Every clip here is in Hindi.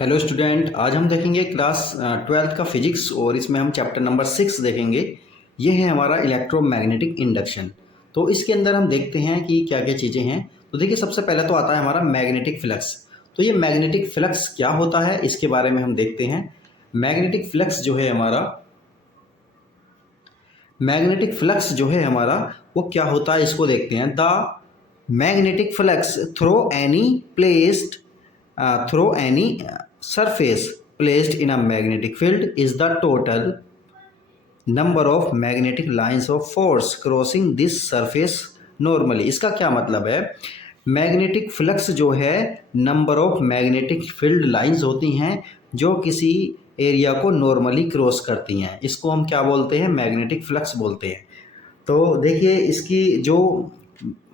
हेलो स्टूडेंट, आज हम देखेंगे क्लास 12th का फिजिक्स और इसमें हम चैप्टर नंबर 6 देखेंगे। ये है हमारा इलेक्ट्रोमैग्नेटिक इंडक्शन। तो इसके अंदर हम देखते हैं कि क्या क्या चीज़ें हैं। तो देखिए, सबसे पहले तो आता है हमारा मैग्नेटिक फ्लक्स। तो ये मैग्नेटिक फ्लक्स क्या होता है इसके बारे में हम देखते हैं। मैग्नेटिक फ्लक्स जो है हमारा मैग्नेटिक फ्लक्स जो है हमारा वो क्या होता है इसको देखते हैं। The magnetic flux through any surface placed in a magnetic field is the total number of magnetic lines of force crossing this surface normally। इसका क्या मतलब है? मैग्नेटिक फ्लक्स जो है number of magnetic field lines होती हैं जो किसी एरिया को नॉर्मली क्रॉस करती हैं, इसको हम क्या बोलते हैं? मैग्नेटिक फ्लक्स बोलते हैं। तो देखिए, इसकी जो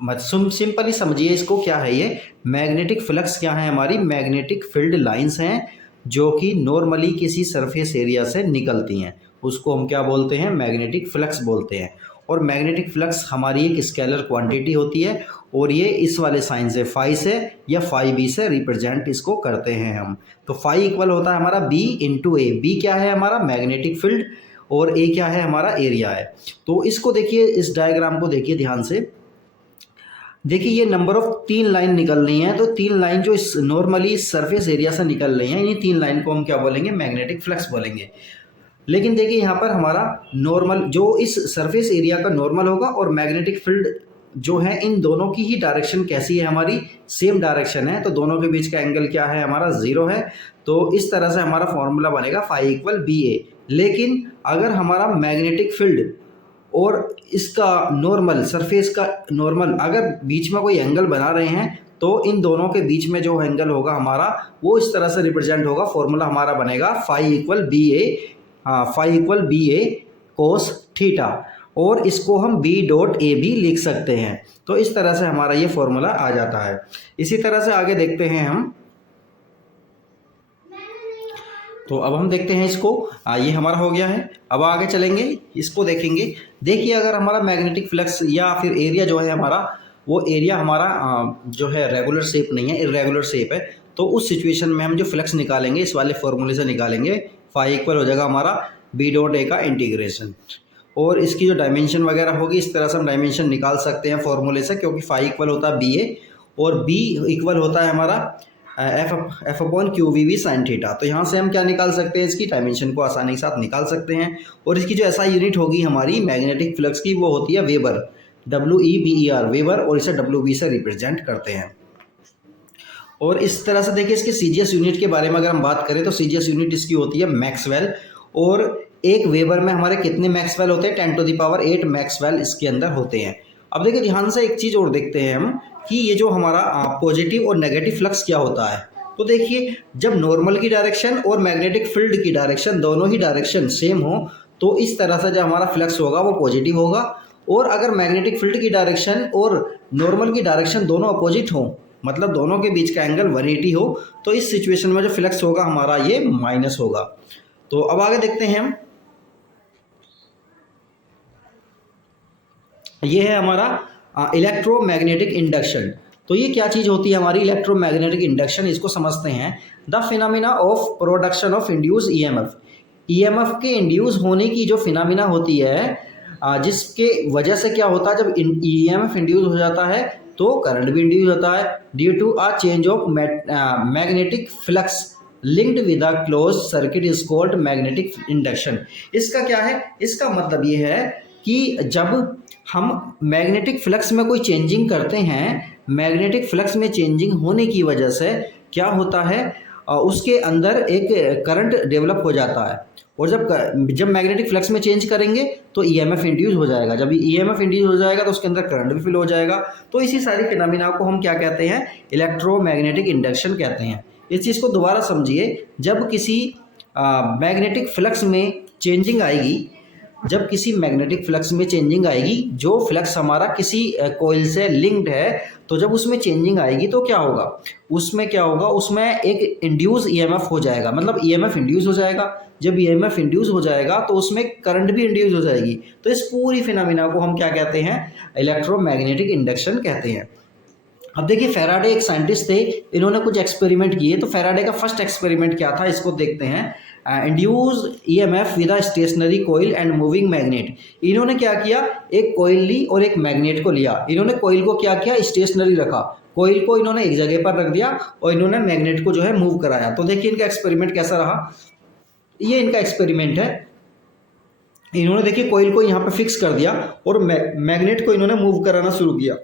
सिंपली समझिए इसको, क्या है ये मैग्नेटिक फ्लक्स? क्या है? हमारी मैग्नेटिक फील्ड लाइंस हैं जो कि नॉर्मली किसी सरफेस एरिया से निकलती हैं, उसको हम क्या बोलते हैं? मैग्नेटिक फ्लक्स बोलते हैं। और मैग्नेटिक फ्लक्स हमारी एक स्केलर क्वांटिटी होती है और ये इस वाले साइन से फाई से या फाई बी से रिप्रेजेंट इसको करते हैं हम। तो फाई इक्वल होता है हमारा बी इंटू ए। बी क्या है? हमारा मैग्नेटिक फील्ड, और ए क्या है? हमारा एरिया है। तो इसको देखिए, इस डायग्राम को देखिए ध्यान से। देखिए, ये नंबर ऑफ 3 लाइन निकल रही हैं। तो 3 लाइन जो इस नॉर्मली सरफेस एरिया से निकल रही हैं, इन्हीं 3 लाइन को हम क्या बोलेंगे? मैग्नेटिक फ्लक्स बोलेंगे। लेकिन देखिए, यहाँ पर हमारा नॉर्मल जो इस सरफेस एरिया का नॉर्मल होगा और मैग्नेटिक फील्ड जो है, इन दोनों की ही डायरेक्शन कैसी है? हमारी सेम डायरेक्शन है। तो दोनों के बीच का एंगल क्या है? हमारा 0 है। तो इस तरह से हमारा फॉर्मूला बनेगा फाई इक्वल बी ए। लेकिन अगर हमारा मैग्नेटिक फील्ड और इसका नॉर्मल, सरफेस का नॉर्मल, अगर बीच में कोई एंगल बना रहे हैं तो इन दोनों के बीच में जो एंगल होगा हमारा, वो इस तरह से रिप्रेजेंट होगा। फॉर्मूला हमारा बनेगा फाई इक्वल बी ए कोस थीटा, और इसको हम बी डॉट ए भी लिख सकते हैं। तो इस तरह से हमारा ये फॉर्मूला आ जाता है। इसी तरह से आगे देखते हैं हम। तो अब हम देखते हैं इसको। ये हमारा हो गया है। अब आगे चलेंगे, इसको देखेंगे। देखिए, अगर हमारा मैग्नेटिक फ्लक्स या फिर एरिया जो है हमारा, वो एरिया हमारा जो है रेगुलर शेप नहीं है, इरेगुलर शेप है। तो उस सिचुएशन में हम जो फ्लक्स निकालेंगे इस वाले फॉर्मूले से निकालेंगे। फाई इक्वल हो जाएगा हमारा बी डॉट ए का इंटीग्रेशन, और इसकी जो डायमेंशन वगैरह होगी, इस तरह से हम डायमेंशन निकाल सकते हैं फॉर्मूले से, क्योंकि फाई इक्वल होता है बी ए और बी इक्वल होता है हमारा F upon Q V V sine theta. तो यहाँ से हम क्या निकाल सकते हैं? इसकी डायमेंशन को आसानी के साथ निकाल सकते हैं। और इसकी जो एसआई यूनिट होगी हमारी मैग्नेटिक फ्लक्स की, वो होती है वेबर, WEBER, वेबर, और इसे WB से रिप्रेजेंट करते हैं। और इस तरह से देखिए, इसके सीजीएस यूनिट के बारे में अगर हम बात करें तो सीजीएस यूनिट इसकी होती है मैक्सवेल। और एक वेबर में हमारे कितने मैक्सवेल होते हैं? 10⁸ मैक्सवेल इसके अंदर होते हैं। अब देखिए ध्यान से, एक चीज़ और देखते हैं हम कि ये जो हमारा पॉजिटिव और नेगेटिव फ्लक्स क्या होता है। तो देखिए, जब नॉर्मल की डायरेक्शन और मैग्नेटिक फील्ड की डायरेक्शन, दोनों ही डायरेक्शन सेम हो, तो इस तरह से जो हमारा फ्लक्स होगा वो पॉजिटिव होगा। और अगर मैग्नेटिक फील्ड की डायरेक्शन और नॉर्मल की डायरेक्शन दोनों अपोजिट हो, मतलब दोनों के बीच का एंगल 180 हो, तो इस सिचुएशन में जो फ्लक्स होगा हमारा ये माइनस होगा। तो अब आगे देखते हैं हम। ये है हमारा इलेक्ट्रोमैग्नेटिक इंडक्शन। तो ये क्या चीज़ होती है हमारी इलेक्ट्रोमैग्नेटिक इंडक्शन? इसको समझते हैं। The phenomena of production of induce EMF. EMF के इंड्यूस होने की जो फिनोमिना होती है, जिसके वजह से क्या होता है, जब ईएमएफ इंड्यूस हो जाता है तो करंट भी इंड्यूस होता है, due to a change of magnetic flux linked with a close circuit is called magnetic induction. इसका क्या है? इसका मतलब ये है कि जब हम मैग्नेटिक फ्लक्स में कोई चेंजिंग करते हैं, मैग्नेटिक फ्लक्स में चेंजिंग होने की वजह से क्या होता है, उसके अंदर एक करंट डेवलप हो जाता है। और जब मैग्नेटिक फ्लक्स में चेंज करेंगे तो ईएमएफ इंड्यूस हो जाएगा। जब ईएमएफ इंड्यूस हो जाएगा तो उसके अंदर करंट भी फिल हो जाएगा। तो इसी सारी फिनोमिना को हम क्या कहते हैं? इलेक्ट्रोमैग्नेटिक इंडक्शन कहते हैं। इस चीज़ को दोबारा समझिए। जब किसी मैग्नेटिक फ्लक्स में चेंजिंग आएगी, जब किसी मैग्नेटिक फ्लक्स में चेंजिंग आएगी, जो फ्लक्स हमारा किसी कॉइल से लिंक्ड है, तो जब उसमें चेंजिंग आएगी तो क्या होगा? उसमें एक इंड्यूस ईएमएफ हो जाएगा, मतलब ईएमएफ इंड्यूस हो जाएगा। जब ईएमएफ इंड्यूस हो जाएगा तो उसमें करंट भी इंड्यूस हो जाएगी। तो इस पूरी फिनोमिना को हम क्या कहते हैं? इलेक्ट्रोमैग्नेटिक इंडक्शन कहते हैं। अब देखिए फैराडे एक साइंटिस्ट थे, इन्होंने कुछ एक्सपेरिमेंट किए। तो फैराडे का फर्स्ट एक्सपेरिमेंट क्या था, इसको देखते हैं। Induce EMF with a stationary coil and moving magnet. इन्होंने क्या किया, एक कोयल ली और एक मैग्नेट को लिया। इन्होंने कोयल को क्या किया, स्टेशनरी रखा, कोयल को इन्होंने एक जगह पर रख दिया और इन्होंने मैग्नेट को जो है मूव कराया। तो देखिए इनका एक्सपेरिमेंट कैसा रहा, ये इनका एक्सपेरिमेंट है। इन्होंने देखिए कोयल को यहाँ पे फिक्स कर दिया और मैग्नेट को इन्होंने मूव कराना शुरू किया।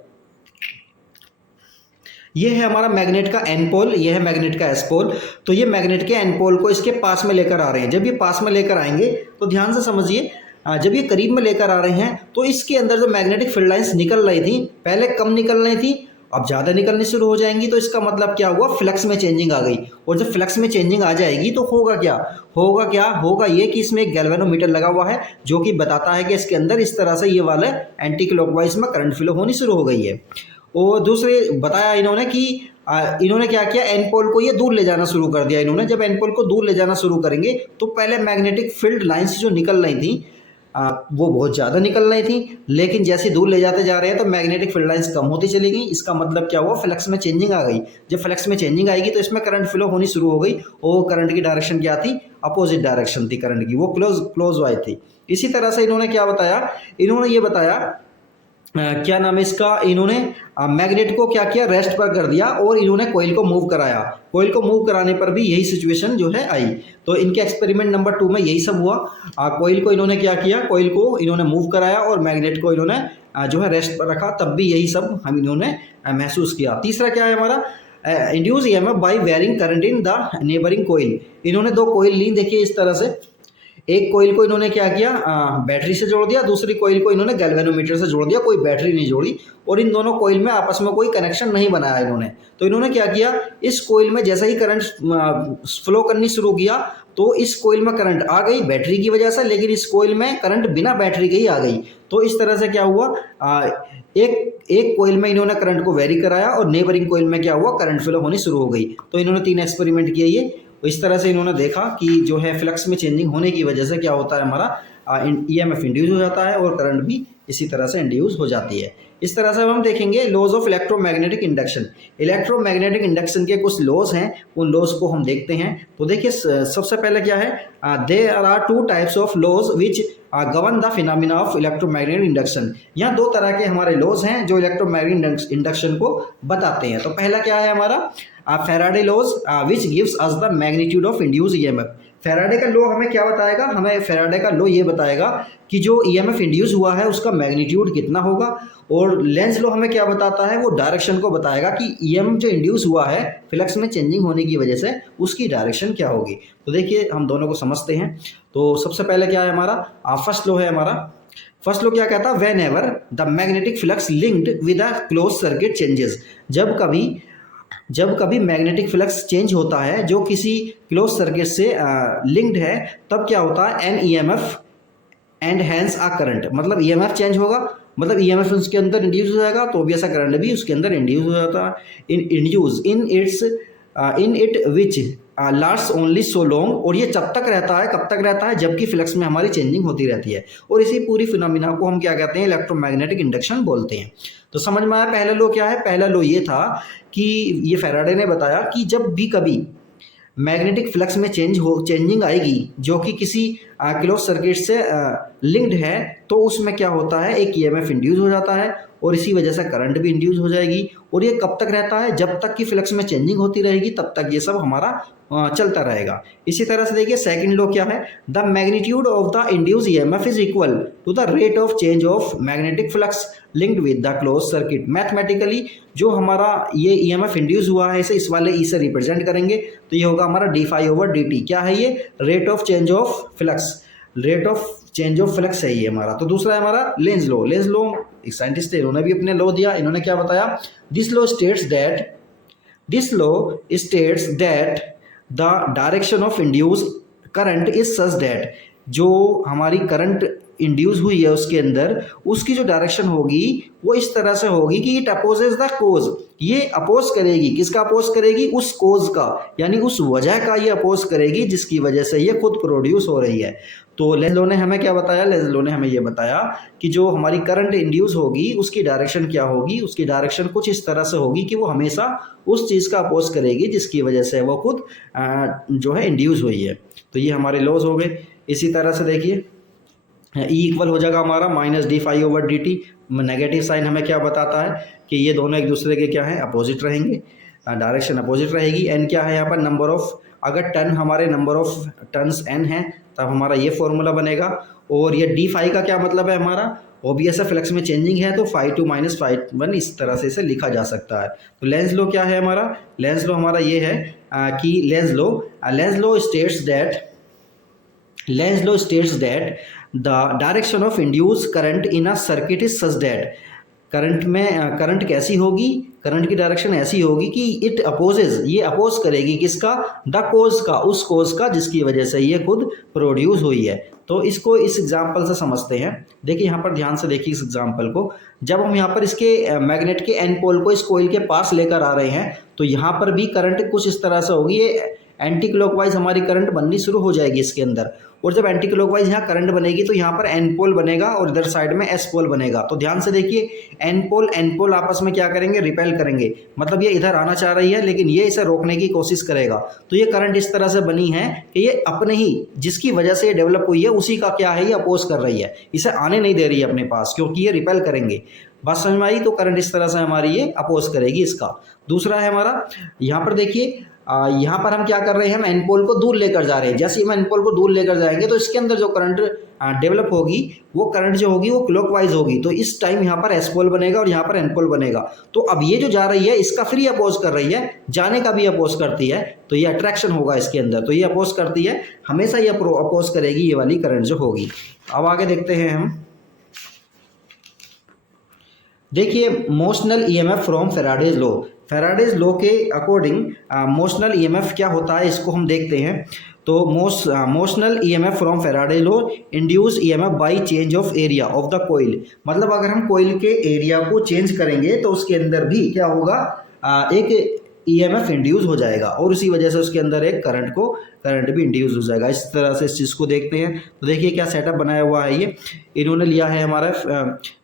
ये है हमारा मैग्नेट का एन पोल, ये है मैग्नेट का एस पोल। तो ये मैग्नेट के एन पोल को इसके पास में लेकर आ रहे हैं। जब ये पास में लेकर आएंगे तो ध्यान से समझिए, जब ये करीब में लेकर आ रहे हैं तो इसके अंदर जो मैग्नेटिक फील्ड लाइंस निकल रही थी, पहले कम निकल रही थी, अब ज़्यादा निकलनी शुरू हो जाएंगी। तो इसका मतलब क्या हुआ, फ्लक्स में चेंजिंग आ गई। और जब फ्लक्स में चेंजिंग आ जाएगी तो होगा क्या, होगा ये कि इसमें एक गैल्वेनोमीटर लगा हुआ है जो कि बताता है कि इसके अंदर इस तरह से ये वाले एंटी क्लॉकवाइज में करंट फ्लो होनी शुरू हो गई है। और दूसरे बताया इन्होंने कि इन्होंने क्या किया, एन पोल को ये दूर ले जाना शुरू कर दिया। इन्होंने जब एन पोल को दूर ले जाना शुरू करेंगे तो पहले मैग्नेटिक फील्ड लाइंस जो निकल रही थी वो बहुत ज़्यादा निकल रही थी, लेकिन जैसे दूर ले जाते जा रहे हैं तो मैग्नेटिक फील्ड लाइंस कम होती चली गई। इसका मतलब क्या हुआ, फ्लक्स में चेंजिंग आ गई। जब फ्लक्स में चेंजिंग आएगी तो इसमें करंट फ्लो होनी शुरू हो गई और करंट की डायरेक्शन क्या थी, अपोजिट डायरेक्शन थी करंट की, वो क्लोज वाई थी। इसी तरह से इन्होंने क्या बताया, इन्होंने ये बताया क्या नाम है इसका, इन्होंने मैग्नेट को क्या किया, रेस्ट पर कर दिया और इन्होंने कोयल को मूव कराया। कोयल को मूव कराने पर भी यही सिचुएशन जो है आई। तो इनके एक्सपेरिमेंट नंबर 2 में यही सब हुआ। कोयल को इन्होंने क्या किया, कोयल को इन्होंने मूव कराया और मैग्नेट को इन्होंने जो है रेस्ट पर रखा, तब भी यही सब हम इन्होंने महसूस किया। तीसरा क्या है हमारा, induced EMF by varying current in the neighbouring coil. इन्होंने 2 कोयल ली, देखिए इस तरह से, एक कोयल को इन्होंने क्या किया, बैटरी से जोड़ दिया, दूसरी कोयल को इन्होंने गैल्वेनोमीटर से जोड़ दिया, कोई बैटरी नहीं जोड़ी और इन दोनों कोयल में आपस में कोई कनेक्शन नहीं बनाया इन्होंने। तो इन्होंने क्या किया, इस कोयल में जैसा ही करंट फ्लो करनी शुरू किया तो इस कोयल में करंट आ गई बैटरी की वजह से, लेकिन इस कोयल में करंट बिना बैटरी के ही आ गई। तो इस तरह से क्या हुआ, एक कोयल में इन्होंने करंट को वेरी कराया और नेबरिंग कोयल में क्या हुआ, करंट फ्लो होनी शुरू हो गई। तो इन्होंने 3 एक्सपेरिमेंट किए ये। तो इस तरह से इन्होंने देखा कि जो है फ्लक्स में चेंजिंग होने की वजह से क्या होता है, हमारा ईएमएफ इंड्यूस हो जाता है और करंट भी इसी तरह से इंड्यूस हो जाती है। इस तरह से हम देखेंगे laws of electromagnetic induction. Electromagnetic induction के कुछ लॉज हैं, उन लॉज को हम देखते हैं। तो देखिए सबसे पहले क्या है, there are 2 types of laws which govern the phenomena of electromagnetic induction. यहाँ 2 तरह के हमारे लॉज हैं जो इलेक्ट्रोमैग्नेटिक इंडक्शन को बताते हैं। तो पहला क्या है हमारा, Faraday laws which gives us the magnitude of induce EMF. Faraday का लॉ हमें क्या बताएगा, हमें फैराडे का लॉ ये बताएगा कि जो ईएमएफ इंड्यूस हुआ है उसका मैग्नीट्यूड कितना होगा। और लेंज लॉ हमें क्या बताता है, वो डायरेक्शन को बताएगा कि ईएमएफ जो इंड्यूस हुआ है फ्लक्स में चेंजिंग होने की वजह से उसकी डायरेक्शन क्या होगी। तो देखिए हम दोनों को समझते हैं। तो सबसे पहले क्या है हमारा, फर्स्ट लॉ है हमारा। फर्स्ट लॉ क्या कहता है, when ever the magnetic flux linked with a close circuit changes. जब कभी मैग्नेटिक फ्लक्स चेंज होता है जो किसी क्लोज सर्किट से लिंक्ड है, तब क्या होता है, an EMF and hence a current. मतलब ईएमएफ चेंज होगा, मतलब ईएमएफ उसके अंदर इंड्यूस हो जाएगा, तो भी ऐसा करंट भी उसके अंदर इंड्यूस हो जाता है। Induce in it which lasts only so long. और ये जब तक रहता है, कब तक रहता है, जबकि फ्लक्स में हमारी चेंजिंग होती रहती है। और इसी पूरी फिनोमिना को हम क्या कहते हैं, इलेक्ट्रोमैग्नेटिक इंडक्शन बोलते हैं। तो समझ में आया पहला लॉ क्या है। पहला लॉ ये था कि ये फैराडे ने बताया कि जब भी कभी मैग्नेटिक फ्लक्स में चेंजिंग आएगी जो कि किसी क्लोज सर्किट से लिंक्ड है, तो उसमें क्या होता है, एक ईएमएफ इंड्यूस हो जाता है और इसी वजह से करंट भी इंड्यूस हो जाएगी। और ये कब तक रहता है, जब तक कि फ्लक्स में चेंजिंग होती रहेगी तब तक ये सब हमारा चलता रहेगा। इसी तरह से देखिए सेकंड लॉ क्या है, the magnitude of the induce EMF is equal to the rate of change of magnetic flux linked with the close circuit. Mathematically जो हमारा ये ईएमएफ इंड्यूस हुआ है इसे इस वाले ई से रिप्रेजेंट करेंगे, तो ये होगा हमारा d∅/dt। क्या है ये, rate of change of flux, rate of change of flux है ये हमारा। तो दूसरा है हमारा लेंज लॉ। लेंज लॉ एक साइंटिस्ट थे, इन्होंने भी अपने लॉ दिया। इन्होंने क्या बताया, this law states that the direction of induce current is such that, जो हमारी करंट इंड्यूस हुई है उसके अंदर, उसकी जो डायरेक्शन होगी वो इस तरह से होगी कि इट अपोजेज द कोज, ये अपोज करेगी, किसका अपोज करेगी, उस कोज का, यानी उस वजह का ये अपोज करेगी जिसकी वजह से ये खुद प्रोड्यूस हो रही है। तो लेंज लॉ ने हमें क्या बताया, लेंज लॉ ने हमें ये बताया कि जो हमारी करंट इंड्यूस होगी उसकी डायरेक्शन क्या होगी, उसकी डायरेक्शन कुछ इस तरह से होगी कि वो हमेशा उस चीज़ का अपोज करेगी जिसकी वजह से वो खुद जो है इंड्यूस हुई है। तो ये हमारे लॉज हो गए। इसी तरह से देखिए ई इक्वल हो जाएगा हमारा minus D phi over D T. Negative sign हमें क्या बताता है कि ये दोनों एक दूसरे के क्या है, अपोजिट रहेंगे, डायरेक्शन अपोजिट रहेगी। एन क्या है यहाँ पर, नंबर ऑफ, अगर टन हमारे नंबर ऑफ टन्स एन है तब हमारा ये फॉर्मूला बनेगा। और ये डी फाई का क्या मतलब है हमारा, ओबीएस फ्लक्स में चेंजिंग है तो phi two minus phi one, इस तरह से इसे लिखा जा सकता है। तो लेंज लॉ क्या है हमारा, लेंज लॉ हमारा ये है कि Lenz law states that the direction of induce current in a circuit is such that, current में करंट कैसी होगी, करंट की डायरेक्शन ऐसी होगी कि इट अपोजेज, ये अपोज करेगी किसका, द कोज का, उस कोज का जिसकी वजह से ये खुद प्रोड्यूस हुई है। तो इसको इस एग्जाम्पल से समझते हैं। देखिए यहाँ पर ध्यान से देखिए इस एग्जाम्पल को, जब हम यहाँ पर इसके मैग्नेट के एन पोल को इस कोइल के पास लेकर आ रहे हैं तो यहाँ पर भी करंट कुछ इस तरह से होगी, ये एंटी क्लॉकवाइज हमारी करंट बननी शुरू हो जाएगी इसके अंदर। और जब एंटी क्लॉकवाइज यहाँ करंट बनेगी तो यहाँ पर एन पोल बनेगा और इधर साइड में एस पोल बनेगा। तो ध्यान से देखिए एन पोल आपस में क्या करेंगे, रिपेल करेंगे, मतलब ये इधर आना चाह रही है लेकिन ये इसे रोकने की कोशिश करेगा। तो ये करंट इस तरह से बनी है कि ये अपने ही जिसकी वजह से ये डेवलप हुई है उसी का क्या है, ये अपोज कर रही है, इसे आने नहीं दे रही है अपने पास क्योंकि ये रिपेल करेंगे। बात समझ में आई, तो करंट इस तरह से हमारी ये अपोज करेगी इसका। दूसरा है हमारा यहाँ पर देखिए, यहाँ पर हम क्या कर रहे हैं, हम एनपोल को दूर लेकर जा रहे हैं। जैसे ही हम एनपोल को दूर लेकर जाएंगे तो इसके अंदर जो करंट डेवलप होगी वो करंट जो होगी वो क्लॉकवाइज होगी। तो इस टाइम यहाँ पर एस पोल बनेगा और यहाँ पर एन पोल बनेगा। तो अब ये जो जा रही है इसका फिर ये अपोज कर रही है, जाने का भी अपोज करती है, तो ये अट्रैक्शन होगा इसके अंदर, तो ये अपोज करती है, हमेशा ये अपोज करेगी ये वाली करंट जो होगी। अब आगे देखते हैं हम, देखिए motional EMF from Faraday's law. Faraday's law के अकॉर्डिंग मोशनल ईएमएफ क्या होता है इसको हम देखते हैं। तो motional EMF from Faraday's law induce EMF by change of area of the coil, मतलब अगर हम कोइल के एरिया को चेंज करेंगे तो उसके अंदर भी क्या होगा, एक ईएमएफ इंड्यूस हो जाएगा और उसी वजह से उसके अंदर एक करंट भी इंड्यूस हो जाएगा। इस तरह से इस चीज़ को देखते हैं। तो देखिए क्या सेटअप बनाया हुआ है, ये इन्होंने लिया है हमारा,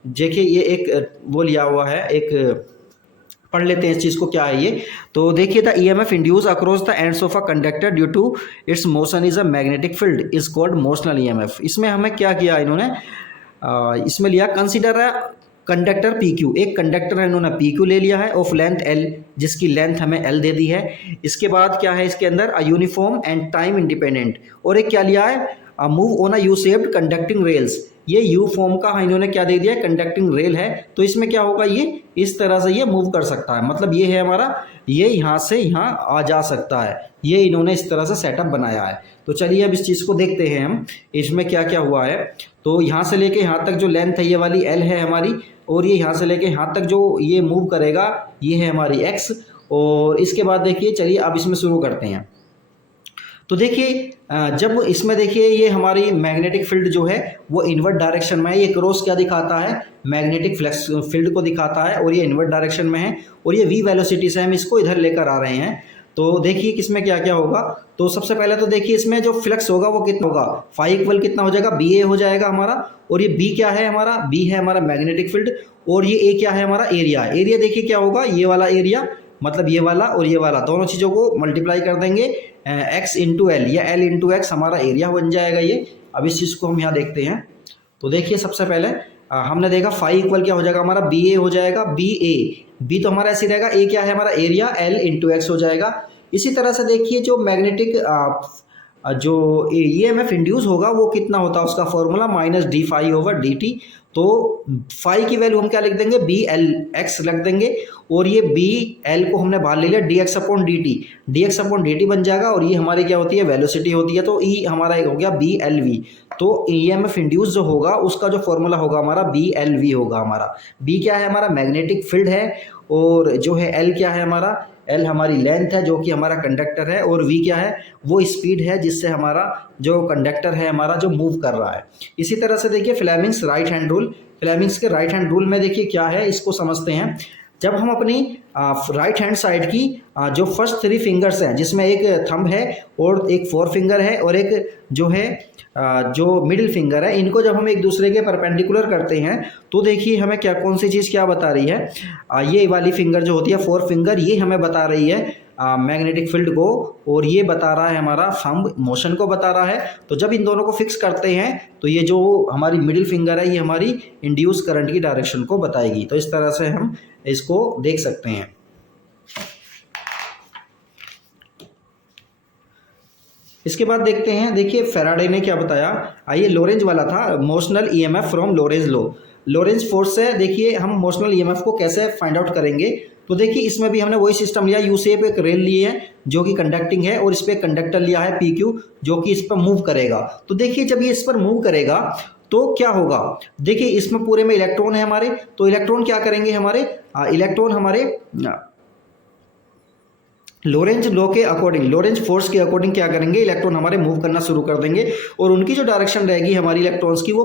देखिए ये एक वो लिया हुआ है, एक पढ़ लेते हैं इस चीज़ को क्या है ये। तो देखिए the EMF induce across the ends of a conductor due to its motion is a magnetic field is called motional EMF. इसमें हमें क्या किया इन्होंने, इसमें लिया consider a conductor P Q, एक कंडक्टर है इन्होंने पी क्यू ले लिया है ऑफ लेंथ एल, जिसकी लेंथ हमें एल दे दी है। इसके बाद क्या है इसके अंदर a uniform and time independent, और एक क्या लिया है move on a U shaped conducting rails, ये यू फॉर्म का इन्होंने क्या दे दिया, कंडक्टिंग रेल है। तो इसमें क्या होगा, ये इस तरह से ये मूव कर सकता है, मतलब ये है हमारा, ये यहाँ से यहाँ आ जा सकता है, ये इन्होंने इस तरह से सेटअप बनाया है। तो चलिए अब इस चीज़ को देखते हैं हम, इसमें क्या क्या हुआ है। तो यहाँ से लेके यहाँ तक जो लेंथ है ये वाली एल है हमारी, और ये यहाँ से लेके यहाँ तक जो ये मूव करेगा ये है हमारी एक्स। और इसके बाद देखिए, चलिए अब इसमें शुरू करते हैं। तो देखिए जब इसमें देखिए ये हमारी मैग्नेटिक फील्ड जो है वो इनवर्ट डायरेक्शन में है, ये क्रॉस क्या दिखाता है, मैग्नेटिक फ्लक्स फील्ड को दिखाता है, और ये इनवर्ट डायरेक्शन में है, और ये v वेलोसिटी से हम इसको इधर लेकर आ रहे हैं। तो देखिए किसमें क्या क्या होगा। तो सबसे पहले तो देखिए इसमें जो फ्लक्स होगा वो कितना होगा, फाई इक्वल कितना हो जाएगा, बी ए हो जाएगा हमारा। और ये बी क्या है हमारा, बी है हमारा मैग्नेटिक फील्ड, और ये ए क्या है हमारा, एरिया। एरिया देखिए क्या होगा, ये वाला एरिया, मतलब ये वाला और ये वाला दोनों चीज़ों को मल्टीप्लाई कर देंगे x इंटू एल या l इंटू एक्स, हमारा एरिया बन जाएगा ये। अब इस चीज़ को हम यहाँ देखते हैं। तो देखिए सबसे पहले हमने देखा फाई इक्वल क्या हो जाएगा हमारा, बी ए हो जाएगा, बी ए, बी तो हमारा ऐसे रहेगा, ए क्या है हमारा एरिया, l इंटू एक्स हो जाएगा। इसी तरह से देखिए जो मैग्नेटिक जो ईएमएफ इंड्यूस होगा वो कितना होता है, उसका formula minus D phi over D T. तो फाई की वैल्यू हम क्या लिख देंगे, बी एल एक्स रख देंगे, और ये बी एल को हमने बाहर ले लिया, D x upon D T, D x upon D T बन जाएगा, और ये हमारी क्या होती है, वेलोसिटी होती है। तो ई हमारा एक हो गया बी एल वी। तो ईएमएफ इंड्यूस जो होगा उसका जो फॉर्मूला होगा हमारा बी एल वी होगा हमारा। बी क्या है हमारा, मैग्नेटिक फील्ड है, और जो है एल क्या है हमारा, एल हमारी लेंथ है जो कि हमारा कंडक्टर है, और वी क्या है, वो स्पीड है जिससे हमारा जो कंडक्टर है हमारा जो मूव कर रहा है। इसी तरह से देखिए Fleming's right hand rule, Fleming's के राइट हैंड रूल में देखिए क्या है, इसको समझते हैं। जब हम अपनी राइट हैंड साइड की जो फर्स्ट 3 फिंगर्स हैं, जिसमें एक थंब है और एक 4 फिंगर है और एक जो है जो मिडिल फिंगर है, इनको जब हम एक दूसरे के परपेंडिकुलर करते हैं तो देखिए हमें क्या, कौन सी चीज़ क्या बता रही है, ये वाली फिंगर जो होती है 4 फिंगर, ये हमें बता रही है मैग्नेटिक फील्ड को, और ये बता रहा है हमारा थंब मोशन को बता रहा है। तो जब इन दोनों को फिक्स करते हैं तो ये जो हमारी मिडिल फिंगर है ये हमारी इंड्यूस करंट की डायरेक्शन को बताएगी। तो इस तरह से हम इसको देख सकते हैं। इसके बाद देखते हैं, देखिए फैराडे ने क्या बताया, आइए लोरेंज वाला था, motional EMF from Lorentz law. Lorentz force से देखिए हम मोशनल ईएमएफ को कैसे फाइंड आउट करेंगे। तो देखिए इसमें भी हमने वही सिस्टम लिया, यू शेप एक रेल ली है जो कि कंडक्टिंग है, और इस पर कंडक्टर लिया है पी क्यू जो कि इस पर मूव करेगा। तो देखिए जब ये इस पर मूव करेगा तो क्या होगा, देखिए इसमें पूरे में इलेक्ट्रॉन है हमारे, तो इलेक्ट्रॉन क्या करेंगे हमारे, इलेक्ट्रॉन हमारे लोरेंज लॉ के अकॉर्डिंग, लोरेंज फोर्स के अकॉर्डिंग क्या करेंगे, इलेक्ट्रॉन हमारे मूव करना शुरू कर देंगे, और उनकी जो डायरेक्शन रहेगी हमारी इलेक्ट्रॉन्स की, वो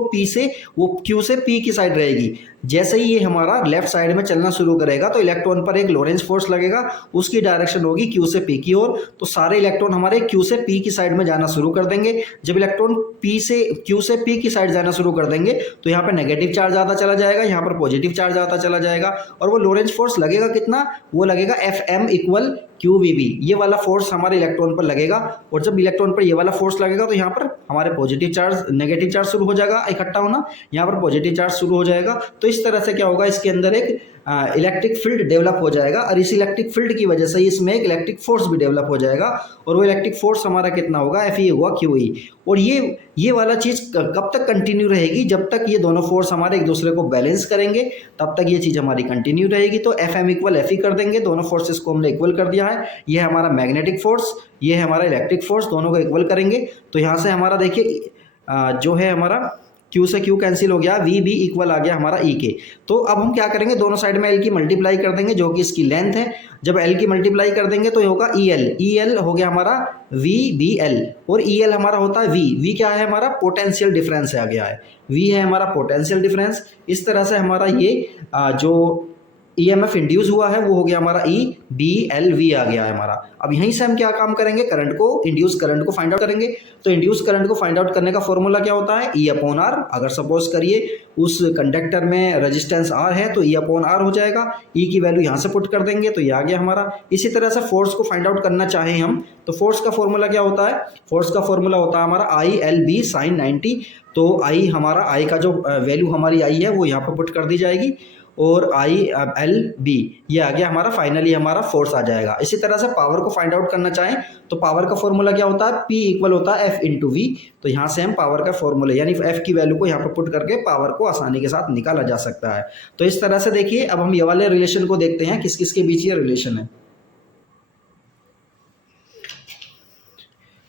क्यू से पी की साइड रहेगी। जैसे ही ये हमारा लेफ्ट साइड में चलना शुरू करेगा तो इलेक्ट्रॉन पर एक लोरेंज फोर्स लगेगा, उसकी डायरेक्शन होगी क्यू से पी की ओर, तो सारे इलेक्ट्रॉन हमारे क्यू से पी की साइड में जाना शुरू कर देंगे। जब इलेक्ट्रॉन क्यू से पी की साइड जाना शुरू कर देंगे तो यहाँ पर नेगेटिव चार्ज आता चला जाएगा, यहाँ पर पॉजिटिव चार्ज आता चला जाएगा, और वो लोरेंज फोर्स लगेगा कितना, वो लगेगा F M equal Q V B, ये वाला फोर्स हमारे इलेक्ट्रॉन पर लगेगा। और जब इलेक्ट्रॉन पर ये वाला फोर्स लगेगा तो यहाँ पर हमारे पॉजिटिव चार्ज नेगेटिव चार्ज शुरू हो जाएगा इकट्ठा होना, यहाँ पर पॉजिटिव चार्ज शुरू हो जाएगा। तो इस तरह से क्या होगा, इसके अंदर एक इलेक्ट्रिक फील्ड डेवलप हो जाएगा, और इस इलेक्ट्रिक फील्ड की वजह से इसमें एक इलेक्ट्रिक फोर्स भी डेवलप हो जाएगा, और वो इलेक्ट्रिक फोर्स हमारा कितना होगा, एफ ई होगा क्यू ई। और ये वाला चीज़ कब तक कंटिन्यू रहेगी, जब तक ये दोनों फोर्स हमारे एक दूसरे को बैलेंस करेंगे तब तक ये चीज़ हमारी कंटिन्यू रहेगी। तो F M equal F E कर देंगे, दोनों फोर्सेस को हमने इक्वल कर दिया है। ये है हमारा मैग्नेटिक फोर्स, ये है हमारा इलेक्ट्रिक फोर्स, दोनों को इक्वल करेंगे। तो यहाँ से हमारा देखिए जो है हमारा Q से Q कैंसिल हो गया, वी बी इक्वल आ गया हमारा E के। तो अब हम क्या करेंगे, दोनों साइड में L की मल्टीप्लाई कर देंगे जो कि इसकी लेंथ है। जब L की मल्टीप्लाई कर देंगे तो ये होगा EL हो गया हमारा VBL, और EL हमारा होता है V क्या है हमारा, पोटेंशियल डिफरेंस आ गया है, V है हमारा पोटेंशियल डिफरेंस। इस तरह से हमारा ये जो EMF इंड्यूस हुआ है वो हो गया हमारा EBLV आ गया है हमारा। अब यहीं से हम क्या काम करेंगे, करंट को, इंड्यूस करंट को फाइंड आउट करेंगे। तो इंड्यूस करंट को फाइंड आउट करने का फॉर्मूला क्या होता है, E/R। अगर सपोज करिए उस कंडक्टर में रेजिस्टेंस R है तो E/R हो जाएगा, E की वैल्यू यहाँ से पुट कर देंगे तो ये आ गया हमारा। इसी तरह से फोर्स को फाइंड आउट करना चाहें हम तो फोर्स का फॉर्मूला क्या होता है, फोर्स का फॉर्मूला होता है हमारा ILB sin 90। तो I हमारा, I का जो वैल्यू हमारी I है वो यहाँ पर पुट कर दी जाएगी, और ILB ये आ गया हमारा, फाइनली हमारा फोर्स आ जाएगा। इसी तरह से पावर को फाइंड आउट करना चाहें तो पावर का फॉर्मूला क्या होता है, P इक्वल होता है F इंटू वी। तो यहाँ से हम पावर का फॉर्मूला यानी F की वैल्यू को यहाँ पर पुट करके पावर को आसानी के साथ निकाला जा सकता है। तो इस तरह से देखिए अब हम ये वाले रिलेशन को देखते हैं, किस किस के बीच ये रिलेशन है।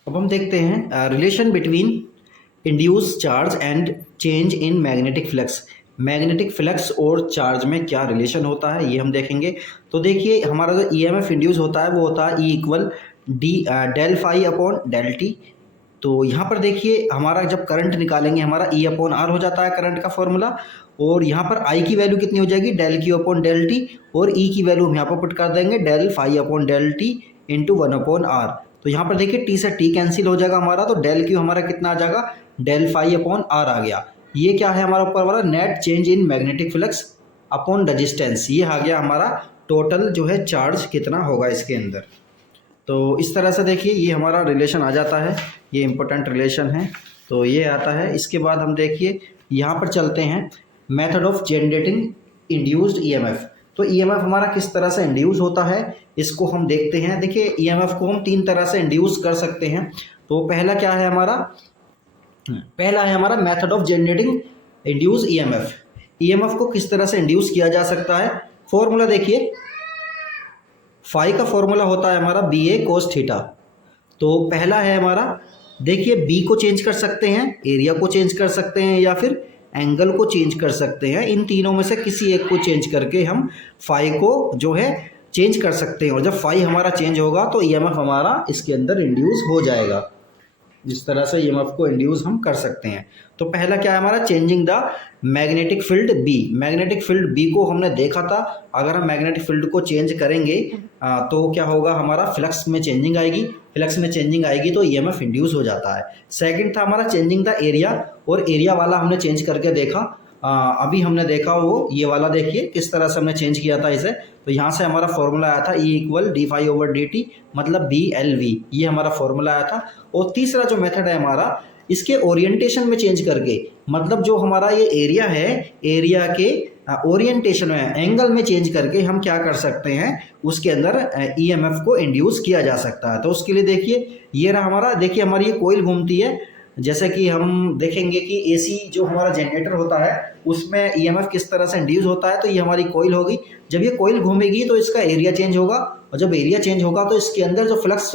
अब हम देखते हैं relation between induce charge and change in magnetic flux. Magnetic flux और चार्ज में क्या रिलेशन होता है ये हम देखेंगे। तो देखिए हमारा जो EMF इंड्यूस होता है वो होता है E equal del phi upon del T. तो यहाँ पर देखिए हमारा जब करंट निकालेंगे हमारा E/R हो जाता है करंट का फॉर्मूला, और यहाँ पर I की वैल्यू कितनी हो जाएगी, del Q upon del T, और E की वैल्यू हम यहाँ पर पुट कर देंगे del phi upon del T into 1/R। तो यहाँ पर देखिए T से T कैंसिल हो जाएगा हमारा, तो डेल Q हमारा कितना आ जाएगा, डेल फाई अपॉन R आ गया। ये क्या है हमारा ऊपर वाला, net change in magnetic flux upon resistance, ये आ गया हमारा टोटल जो है चार्ज कितना होगा इसके अंदर। तो इस तरह से देखिए ये हमारा रिलेशन आ जाता है, ये इंपॉर्टेंट रिलेशन है। तो ये आता है, इसके बाद हम देखिए यहाँ पर चलते हैं method of generating induced EMF। तो EMF हमारा किस तरह से इंड्यूस होता है इसको हम देखते हैं। देखिए EMF को हम 3 तरह से इंड्यूस कर सकते हैं। तो पहला क्या है हमारा, पहला है हमारा method of generating induce EMF। EMF को किस तरह से इंड्यूस किया जा सकता है, फॉर्मूला देखिए, फाई का फॉर्मूला होता है हमारा BA cos थीटा। तो पहला है हमारा, देखिए B को चेंज कर सकते हैं, एरिया को चेंज कर सकते हैं, या फिर एंगल को चेंज कर सकते हैं। इन तीनों में से किसी एक को चेंज करके हम फाई को जो है चेंज कर सकते हैं, और जब फाई हमारा चेंज होगा तो ईएमएफ हमारा इसके अंदर इंड्यूस हो जाएगा। इस तरह से ईएमएफ को इंड्यूस हम कर सकते हैं। तो पहला क्या है हमारा, changing the magnetic field B. Magnetic field B को हमने देखा था, अगर हम मैग्नेटिक फील्ड को चेंज करेंगे तो क्या होगा, हमारा फ्लक्स में चेंजिंग आएगी, फ्लक्स में चेंजिंग आएगी तो ईएमएफ इंड्यूस हो जाता है। सेकंड था हमारा चेंजिंग द एरिया, और एरिया वाला हमने चेंज करके देखा। अभी हमने देखा वो ये वाला, देखिए किस तरह से हमने चेंज किया था इसे। तो यहाँ से हमारा फॉर्मूला आया था E=d∅/dt, मतलब BLV, ये हमारा फॉर्मूला आया था। और तीसरा जो मेथड है हमारा, इसके ओरिएंटेशन में चेंज करके, मतलब जो हमारा ये एरिया है, एरिया के ओरिएंटेशन में, एंगल में चेंज करके हम क्या कर सकते हैं, उसके अंदर ईएमएफ को इंड्यूस किया जा सकता है। तो उसके लिए देखिए ये रहा हमारा, देखिए हमारी ये कोइल घूमती है, जैसे कि हम देखेंगे कि एसी जो हमारा जनरेटर होता है उसमें ईएमएफ किस तरह से इंड्यूस होता है। तो ये हमारी कोइल होगी, जब ये कोइल घूमेगी तो इसका एरिया चेंज होगा, और जब एरिया चेंज होगा तो इसके अंदर जो फ्लक्स,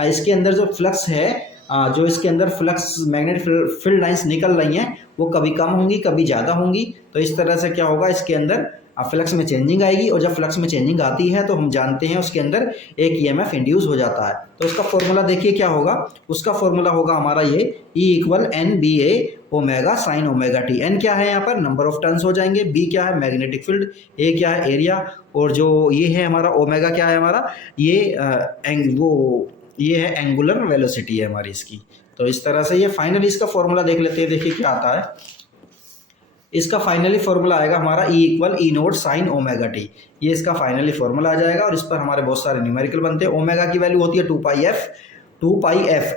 इसके अंदर जो फ्लक्स है, जो इसके अंदर फ्लक्स मैग्नेटिक फील्ड लाइंस निकल रही हैं वो कभी कम होंगी कभी ज़्यादा होंगी। तो इस तरह से क्या होगा, इसके अंदर फ्लक्स में चेंजिंग आएगी, और जब फ्लक्स में चेंजिंग आती है तो हम जानते हैं उसके अंदर एक ईएमएफ इंड्यूस हो जाता है। तो उसका फॉर्मूला देखिए क्या होगा, उसका फॉर्मूला होगा हमारा ये E=NBA sin ωt। एन क्या है यहाँ पर, नंबर ऑफ टर्न्स हो जाएंगे, बी क्या है मैग्नेटिक फील्ड, ए क्या है एरिया, और जो ये है हमारा ओमेगा क्या है हमारा, ये है एंगुलर वेलोसिटी है हमारी इसकी। तो इस तरह से ये फाइनली इसका फॉर्मूला देख लेते हैं, देखिए क्या आता है। इसका फाइनली फॉर्मूला आएगा हमारा E=E0 sin ωt, ये इसका फाइनली फॉर्मूला आ जाएगा। और इस पर हमारे बहुत सारे न्यूमेरिकल बनते हैं। ओमेगा की वैल्यू होती है 2πf,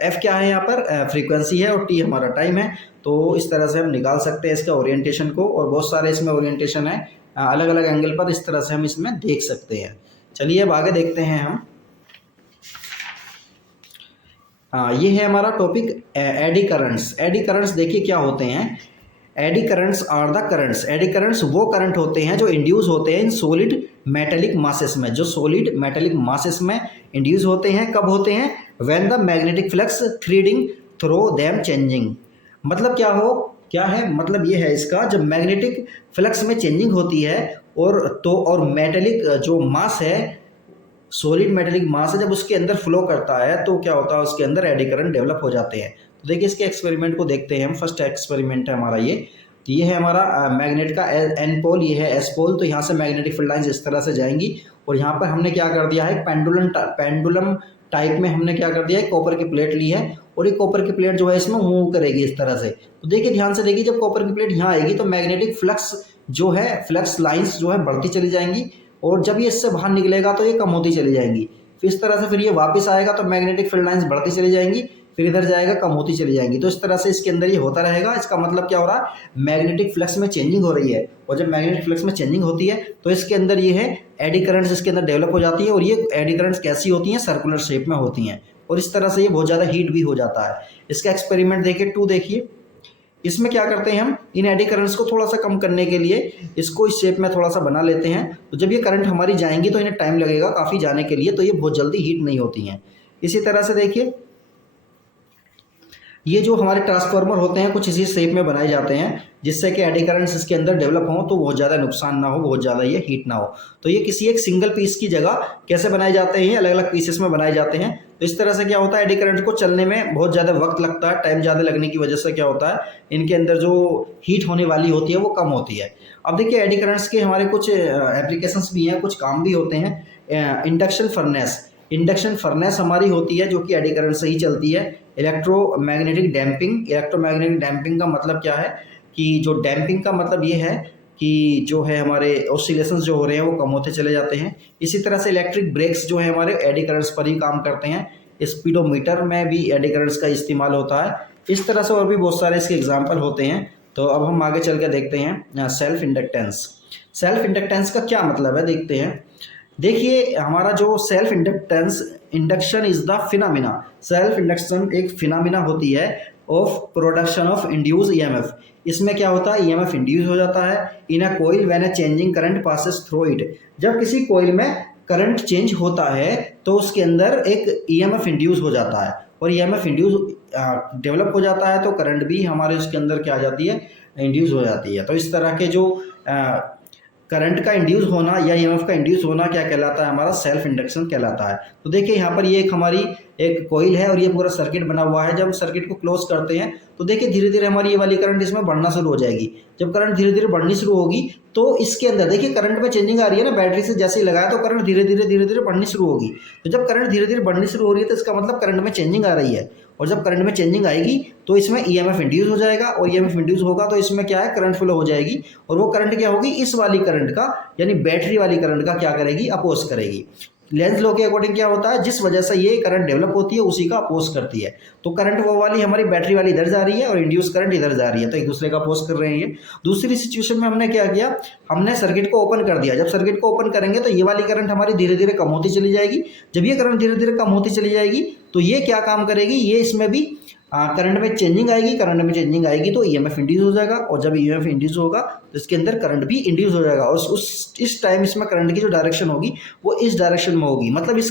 एफ क्या है यहाँ पर, फ्रीक्वेंसी है, और टी हमारा टाइम है। तो इस तरह से हम निकाल सकते हैं इसका ओरिएंटेशन को, और बहुत सारे इसमें ओरिएंटेशन है अलग अलग एंगल पर, इस तरह से हम इसमें देख सकते हैं। चलिए अब आगे देखते हैं हम। ये है हमारा topic eddy currents. Eddy currents देखिए क्या होते हैं, eddy currents are the currents. Eddy currents वो करंट होते हैं जो इंड्यूस होते हैं इन सॉलिड मेटेलिक मासेस में, जो सॉलिड मेटेलिक मासेस में इंड्यूस होते हैं। कब होते हैं, when the magnetic flux threading through them changing. मतलब क्या है, मतलब ये है इसका, जब मैग्नेटिक फ्लक्स में चेंजिंग होती है और मेटेलिक जो मास है, सॉलिड मेटेलिक मास है, जब उसके अंदर फ्लो करता है तो क्या होता है, उसके अंदर एडी करंट डेवलप हो जाते हैं। तो देखिए इसके एक्सपेरिमेंट को देखते हैं हम। फर्स्ट एक्सपेरिमेंट है हमारा ये है हमारा मैग्नेट का एन पोल, ये है एस पोल। तो यहाँ से मैग्नेटिक फील्ड लाइंस इस तरह से जाएंगी, और यहाँ पर हमने क्या कर दिया है, पेंडुलम टाइप में हमने क्या कर दिया है, कॉपर की प्लेट ली है, और ये कॉपर की प्लेट जो है इसमें मूव करेगी इस तरह से। तो देखिए ध्यान से देखिए, जब कॉपर की प्लेट यहाँ आएगी तो मैग्नेटिक फ्लक्स जो है, फ्लक्स लाइंस जो है बढ़ती चली जाएंगी, और जब ये इससे बाहर निकलेगा तो ये कम होती चली जाएंगी। फिर इस तरह से फिर ये वापस आएगा तो मैग्नेटिक फील्ड लाइंस बढ़ती चली जाएंगी, फिर इधर जाएगा कम होती चली जाएंगी। तो इस तरह से इसके अंदर ये होता रहेगा। इसका मतलब क्या हो रहा है, मैग्नेटिक फ्लक्स में चेंजिंग हो रही है, और जब मैग्नेटिक फ्लक्स में चेंजिंग होती है तो इसके अंदर ये है एडी करंट्स इसके अंदर डेवलप हो जाती है। और ये एडी करंट्स कैसी होती हैं, सर्कुलर शेप में होती हैं, और इस तरह से ये बहुत ज़्यादा हीट भी हो जाता है। इसका एक्सपेरिमेंट देखिए 2 देखिए। इसमें क्या करते हैं हम, इन एडी करंट्स को थोड़ा सा कम करने के लिए इसको इस शेप में थोड़ा सा बना लेते हैं। तो जब ये करंट हमारी जाएंगी तो इन्हें टाइम लगेगा काफ़ी जाने के लिए, तो ये बहुत जल्दी हीट नहीं होती हैं। इसी तरह से देखिए ये जो हमारे ट्रांसफार्मर होते हैं कुछ इसी शेप में बनाए जाते हैं, जिससे कि एडी करंट्स इसके अंदर डेवलप हों तो बहुत ज़्यादा नुकसान ना हो, बहुत ज़्यादा ये हीट ना हो। तो ये किसी एक सिंगल पीस की जगह कैसे बनाए जाते हैं, अलग अलग पीसेस में बनाए जाते हैं। तो इस तरह से क्या होता है, एडी करंट को चलने में बहुत ज़्यादा वक्त लगता है, टाइम ज़्यादा लगने की वजह से क्या होता है, इनके अंदर जो हीट होने वाली होती है वो कम होती है। अब देखिए एडी करंट्स के हमारे कुछ एप्लीकेशंस भी हैं, कुछ काम भी होते हैं। इंडक्शन फर्नेस हमारी होती है जो कि एडी करंट से ही चलती है। इलेक्ट्रोमैग्नेटिक डैम्पिंग का मतलब क्या है, कि जो डैम्पिंग का मतलब ये है कि जो है हमारे ऑसिलेशंस जो हो रहे हैं वो कम होते चले जाते हैं। इसी तरह से इलेक्ट्रिक ब्रेक्स जो है हमारे एडी करंट्स पर ही काम करते हैं। स्पीडोमीटर में भी एडी करंट्स का इस्तेमाल होता है। इस तरह से और भी बहुत सारे इसके एग्जाम्पल होते हैं। तो अब हम आगे चल के देखते हैं सेल्फ इंडक्टेंस का क्या मतलब है, देखते हैं। देखिए हमारा जो self induction is the phenomena. Self induction एक फिनोमिना होती है of production of induce EMF. इसमें क्या होता है, ईएमएफ इंड्यूस हो जाता है in a coil when a changing current passes through it. जब किसी कोइल में करंट चेंज होता है तो उसके अंदर एक ईएमएफ इंड्यूस हो जाता है, और ईएमएफ इंड्यूस डेवलप हो जाता है तो करंट भी हमारे उसके अंदर क्या आ जाती है, इंड्यूस हो जाती है। तो इस तरह के जो करंट का इंड्यूस होना या ईएमएफ का इंड्यूस होना क्या कहलाता है, हमारा सेल्फ इंडक्शन कहलाता है। तो देखिए यहाँ पर ये एक हमारी एक कॉइल है और ये पूरा सर्किट बना हुआ है। जब सर्किट को क्लोज करते हैं तो देखिए धीरे धीरे हमारी ये वाली करंट इसमें बढ़ना शुरू हो जाएगी। जब करंट धीरे धीरे बढ़नी शुरू होगी तो इसके अंदर देखिए करंट में चेंजिंग आ रही है ना, बैटरी से जैसे ही लगाया तो करंट धीरे धीरे बढ़नी शुरू होगी। तो जब करंट धीरे धीरे बढ़नी शुरू हो रही है तो इसका मतलब करंट में चेंजिंग आ रही है, और जब करंट में चेंजिंग आएगी तो इसमें ईएमएफ इंड्यूस हो जाएगा, और ईएमएफ इंड्यूस होगा तो इसमें क्या है, करंट फ्लो हो जाएगी। और वो करंट क्या होगी, इस वाली करंट का यानी बैटरी वाली करंट का क्या करेगी, अपोज करेगी। लेंज लॉ के अकॉर्डिंग क्या होता है, जिस वजह से ये करंट डेवलप होती है उसी का अपोज करती है। तो करंट वो वाली हमारी बैटरी वाली इधर जा रही है और इंड्यूस करंट इधर जा रही है, तो एक दूसरे का अपोज कर रहे हैं ये। दूसरी सिचुएशन में हमने क्या किया, हमने सर्किट को ओपन कर दिया। जब सर्किट को ओपन करेंगे तो ये वाली करंट हमारी धीरे धीरे कम होती चली जाएगी। जब ये करंट धीरे धीरे कम होती चली जाएगी तो ये क्या काम करेगी, ये इसमें भी करंट में चेंजिंग आएगी। करंट में चेंजिंग आएगी तो ईएमएफ इंड्यूस हो जाएगा, और जब ईएमएफ इंड्यूस होगा तो इसके अंदर करंट भी इंड्यूस हो जाएगा, और इस टाइम इसमें करंट की जो डायरेक्शन होगी वो इस डायरेक्शन में होगी। मतलब इस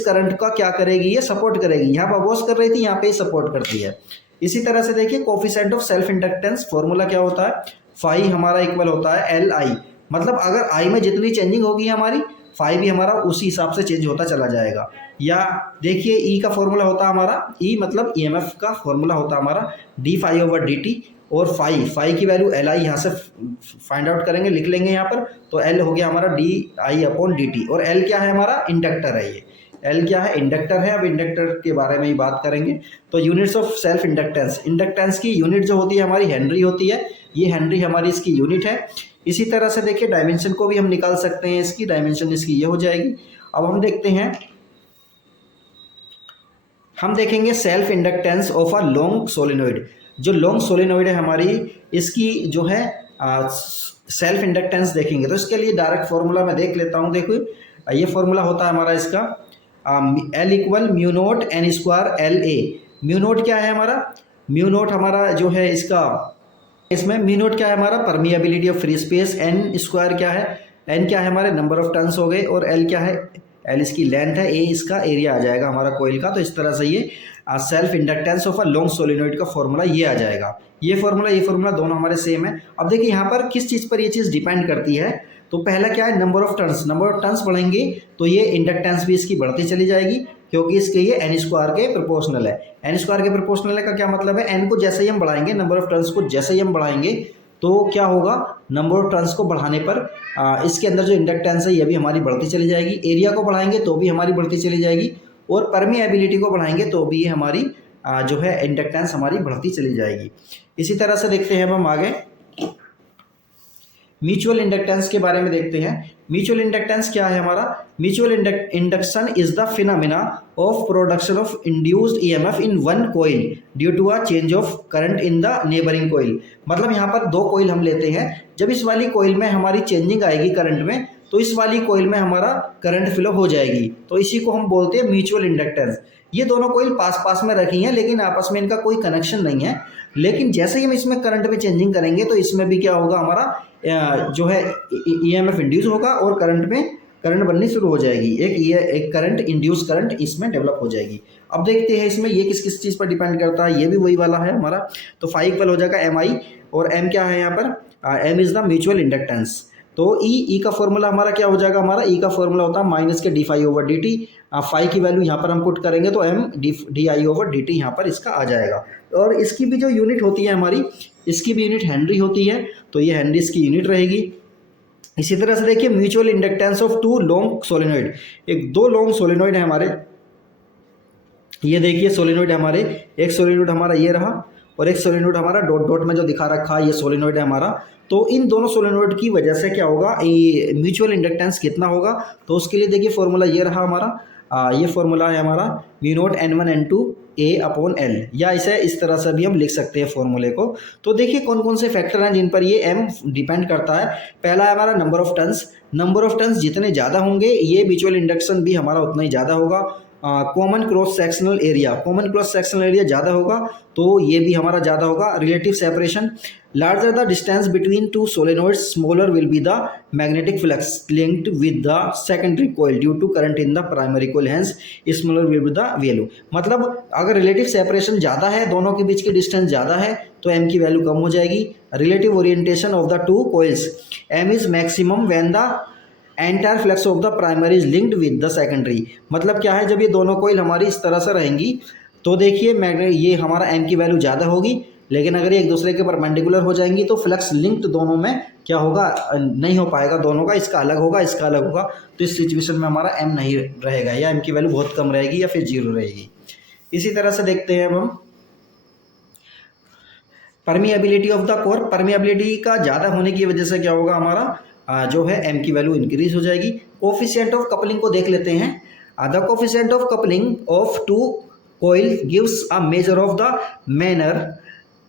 करंट का क्या करेगी, ये सपोर्ट करेगी। यहाँ पर अपोज कर रही थी, यहाँ पे सपोर्ट करती है। इसी तरह से देखिए coefficient of self inductance formula क्या होता है, फाई हमारा इक्वल होता है एल आई। मतलब अगर आई में जितनी चेंजिंग होगी हमारी, फाई भी हमारा उसी हिसाब से चेंज होता चला जाएगा। या देखिए ई का फॉर्मूला होता है हमारा, ई मतलब ईएमएफ का फॉर्मूला होता है हमारा D phi over D T, और फाई की वैल्यू एल आई यहाँ से फाइंड आउट करेंगे, लिख लेंगे यहाँ पर। तो एल हो गया हमारा D I upon D T, और एल क्या है हमारा, इंडक्टर है। ये एल क्या है, इंडक्टर है। अब इंडक्टर के बारे में ही बात करेंगे। तो units of self inductance, inductance की यूनिट जो होती है हमारी हेनरी होती है। ये हेनरी हमारी इसकी यूनिट है। इसी तरह से देखिए डायमेंशन को भी हम निकाल सकते हैं, इसकी डायमेंशन इसकी ये हो जाएगी। अब हम देखते हैं, हम देखेंगे self inductance of a long solenoid. जो लॉन्ग सोलेनोइड है हमारी, इसकी जो है सेल्फ इंडक्टेंस देखेंगे। तो इसके लिए डायरेक्ट फॉर्मूला मैं देख लेता हूँ। देखो ये फॉर्मूला होता है हमारा इसका L equal mu naught N square L A. Mu naught क्या है हमारा, म्यू नोट हमारा जो है इसका, इसमें म्यू नोट क्या है हमारा, permeability of free space. N square क्या है, एन क्या है हमारे नंबर ऑफ टर्न्स हो गए, और एल क्या है, एल इसकी लेंथ है, ए इसका एरिया आ जाएगा हमारा कोइल का। तो इस तरह से ये self inductance of a long solenoid का फॉर्मूला ये आ जाएगा। ये फॉर्मूला दोनों हमारे सेम है। अब देखिए यहाँ पर किस चीज़ पर ये चीज़ डिपेंड करती है। तो पहला क्या है, number of turns. Number of turns बढ़ेंगे तो ये इंडक्टेंस भी इसकी बढ़ती चली जाएगी, क्योंकि इसके ये एन स्क्वायर के प्रोपोर्शनल है। एन स्क्वायर के प्रोपोर्शनल का क्या मतलब है, एन को जैसे ही हम बढ़ाएंगे, नंबर ऑफ टर्न्स को जैसे ही हम बढ़ाएंगे तो क्या होगा, नंबर ऑफ टर्न्स को बढ़ाने पर इसके अंदर जो इंडक्टेंस है ये भी हमारी बढ़ती चली जाएगी। एरिया को बढ़ाएंगे तो भी हमारी बढ़ती चली जाएगी, और परमिएबिलिटी को बढ़ाएंगे तो भी ये हमारी जो है इंडक्टेंस हमारी बढ़ती चली जाएगी। इसी तरह से देखते हैं हम आगे म्यूचुअल इंडक्टेंस के बारे में देखते हैं। म्यूचुअल इंडक्टेंस क्या है हमारा, mutual induction is the phenomena of production of induced EMF in one coil due to a change of current in the neighbouring coil. मतलब यहाँ पर दो कॉइल हम लेते हैं, जब इस वाली कॉइल में हमारी चेंजिंग आएगी करंट में, तो इस वाली कॉइल में हमारा करंट फ्लो हो जाएगी। तो इसी को हम बोलते हैं म्यूचुअल इंडक्टेंस। ये दोनों कॉइल पास पास में रखी हैं, लेकिन आपस में इनका कोई कनेक्शन नहीं है। लेकिन जैसे ही हम इसमें करंट में चेंजिंग करेंगे तो इसमें भी क्या होगा, हमारा जो है ईएमएफ इंड्यूस होगा और करंट बननी शुरू हो जाएगी। एक करंट इंड्यूस करंट इसमें डेवलप हो जाएगी। अब देखते हैं इसमें ये किस किस चीज़ पर डिपेंड करता है। ये भी वही वाला है हमारा। तो फाई इक्वल हो जाएगा एम आई, और एम क्या है यहाँ पर, M is the mutual inductance. तो ई का फॉर्मूला हमारा क्या हो जाएगा, हमारा ई का फॉर्मूला होता है माइनस के D phi over D T. Phi की वैल्यू यहाँ पर हम पुट करेंगे तो M D I over D T यहाँ पर इसका आ जाएगा। और इसकी भी जो यूनिट होती है हमारी, इसकी भी यूनिट हेनरी होती है, तो ये हेनरी इसकी यूनिट रहेगी। इसी तरह से देखिए mutual inductance of two long solenoid. एक दो लॉन्ग सोलेनोइड है हमारे, ये देखिए सोलेनोइड है हमारे, एक सोलेनोइड हमारा ये रहा और एक सोलेनोइड हमारा डॉट डॉट में जो दिखा रखा है ये सोलेनोइड है हमारा। तो इन दोनों सोलेनोइड की वजह से क्या होगा, ये म्यूचुअल इंडक्टेंस कितना होगा, तो उसके लिए देखिए फॉर्मूला ये रहा हमारा। ये फॉर्मूला है हमारा mu naught N1 N2 A upon L, या इसे इस तरह से भी हम लिख सकते हैं फॉर्मूले को। तो देखिए कौन कौन से फैक्टर हैं जिन पर ये M डिपेंड करता है। पहला है हमारा number of turns. Number of turns जितने ज़्यादा होंगे ये म्यूचुअल इंडक्शन भी हमारा उतना ही ज़्यादा होगा। Common cross sectional area, common cross sectional area ज़्यादा होगा तो ये भी हमारा ज़्यादा होगा। Relative separation, larger the distance between two solenoids smaller will be the magnetic flux linked with the secondary coil due to current in the primary coil, hence smaller will be the value. मतलब अगर रिलेटिव सेपरेशन ज़्यादा है, दोनों के बीच की डिस्टेंस ज़्यादा है तो एम की वैल्यू कम हो जाएगी। Relative orientation of the two coils, M is maximum when the entire flux of the primary is linked with the secondary. मतलब क्या है, जब ये दोनों कोयल हमारी इस तरह से रहेंगी तो देखिए ये हमारा एम की वैल्यू ज़्यादा होगी, लेकिन अगर ये एक दूसरे के परपेंडिकुलर हो जाएंगी तो फ्लक्स लिंक्ड दोनों में क्या होगा, नहीं हो पाएगा दोनों का, इसका अलग होगा इसका अलग होगा। तो इस सिचुएशन में हमारा एम नहीं रहेगा या एम की वैल्यू बहुत कम रहेगी या फिर जीरो रहेगी। इसी तरह से देखते हैं अब हम permeability of the core. Permeability का ज़्यादा होने की वजह से क्या होगा, हमारा जो है एम की वैल्यू इंक्रीज हो जाएगी। कोफिशिएंट ऑफ कपलिंग को देख लेते हैं। The coefficient of coupling of two coil gives a measure of the manner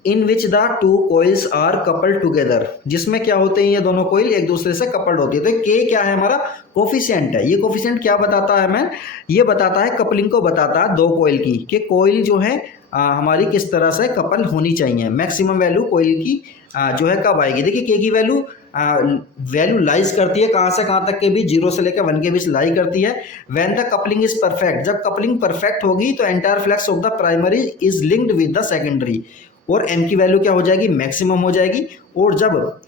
in which the two coils are coupled together, जिसमें क्या होते हैं ये दोनों कोयल एक दूसरे से कपल्ड होती है। तो के क्या है, हमारा कोफिशिएंट है। ये कोफिशिएंट क्या बताता है हमें, ये बताता है कपलिंग को बताता है दो कोयल की, कि कोयल जो है हमारी किस तरह से कपल होनी चाहिए। मैक्सिमम वैल्यू कोयल की जो है कब आएगी, देखिए के की वैल्यू लाइज करती है कहाँ से कहाँ तक के बीच, 0 से लेकर 1 के बीच लाई करती है। When the coupling is perfect, जब कपलिंग परफेक्ट होगी तो entire flux of the primary is linked with the secondary, और एम की वैल्यू क्या हो जाएगी, मैक्सिमम हो जाएगी। और जब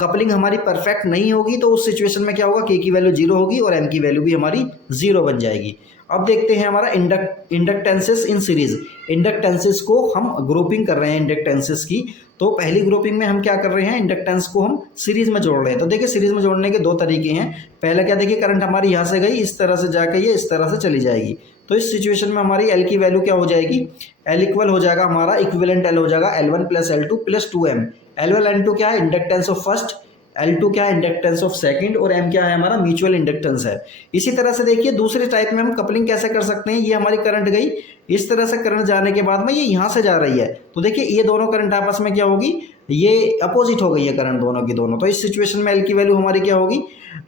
कपलिंग हमारी परफेक्ट नहीं होगी तो उस सिचुएशन में क्या होगा, के की वैल्यू 0 होगी और एम की वैल्यू भी हमारी 0 बन जाएगी। अब देखते हैं हमारा इंडक्टेंसेस इन सीरीज। इंडक्टेंसेस को हम ग्रुपिंग कर रहे हैं इंडक्टेंसेस की। तो पहली ग्रुपिंग में हम क्या कर रहे हैं, इंडक्टेंस को हम सीरीज में जोड़ रहे हैं। तो देखिए सीरीज में जोड़ने के दो तरीके हैं। पहला क्या, देखिए करंट हमारी यहाँ से गई, इस तरह से जाकर ये इस तरह से चली जाएगी। तो इस सिचुएशन में हमारी एल की वैल्यू क्या हो जाएगी, एल इक्वल हो जाएगा हमारा इक्विवेलेंट एल हो जाएगा L1 + L2 + 2m। L1 L2 क्या है, इंडक्टेंस ऑफ फर्स्ट, L2 क्या है, इंडक्टेंस ऑफ सेकंड, और M क्या है, हमारा म्यूचुअल इंडक्टेंस है। इसी तरह से देखिए दूसरे टाइप में हम कपलिंग कैसे कर सकते हैं। ये हमारी करंट गई, इस तरह से करंट जाने के बाद में ये यहाँ से जा रही है, तो देखिए ये दोनों करंट आपस में क्या होगी, ये अपोजिट हो गई है करंट दोनों की दोनों। तो इस सिचुएशन में एल की वैल्यू हमारी क्या होगी,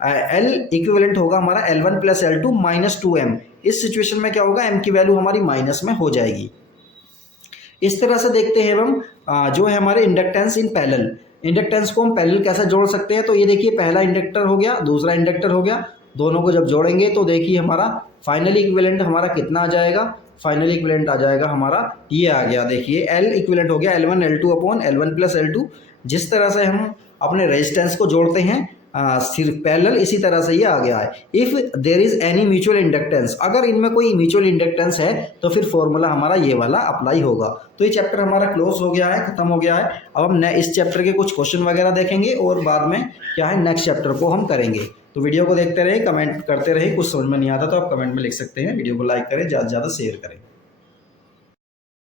एल इक्विवेलेंट होगा हमारा L1 + L2 - 2m। इस सिचुएशन में क्या होगा, एम की वैल्यू हमारी माइनस में हो जाएगी। इस तरह से देखते हैं हम जो है हमारे इंडक्टेंस इन पैरेलल। इंडक्टेंस को हम पैरेलल कैसे जोड़ सकते हैं, तो ये देखिए पहला इंडक्टर हो गया, दूसरा इंडक्टर हो गया, दोनों को जब जोड़ेंगे तो देखिए हमारा फाइनल इक्विवेलेंट हमारा कितना आ जाएगा, फाइनल इक्विवेलेंट आ जाएगा हमारा ये आ गया, देखिए एल इक्विवेलेंट हो गया L1 L2 / L1 + L2। जिस तरह से हम अपने रेजिस्टेंस को जोड़ते हैं सिर्फ पैरेलल, इसी तरह से ये आ गया है। If there is any mutual inductance, अगर इनमें कोई म्यूचुअल इंडक्टेंस है तो फिर फॉर्मूला हमारा ये वाला अप्लाई होगा। तो ये चैप्टर हमारा क्लोज हो गया है, खत्म हो गया है। अब हम इस चैप्टर के कुछ क्वेश्चन वगैरह देखेंगे और बाद में क्या है नेक्स्ट चैप्टर को हम करेंगे। तो वीडियो को देखते रहे, कमेंट करते रहे, कुछ समझ में नहीं आता तो आप कमेंट में लिख सकते हैं। वीडियो को लाइक करें, ज़्यादा से ज़्यादा शेयर करें।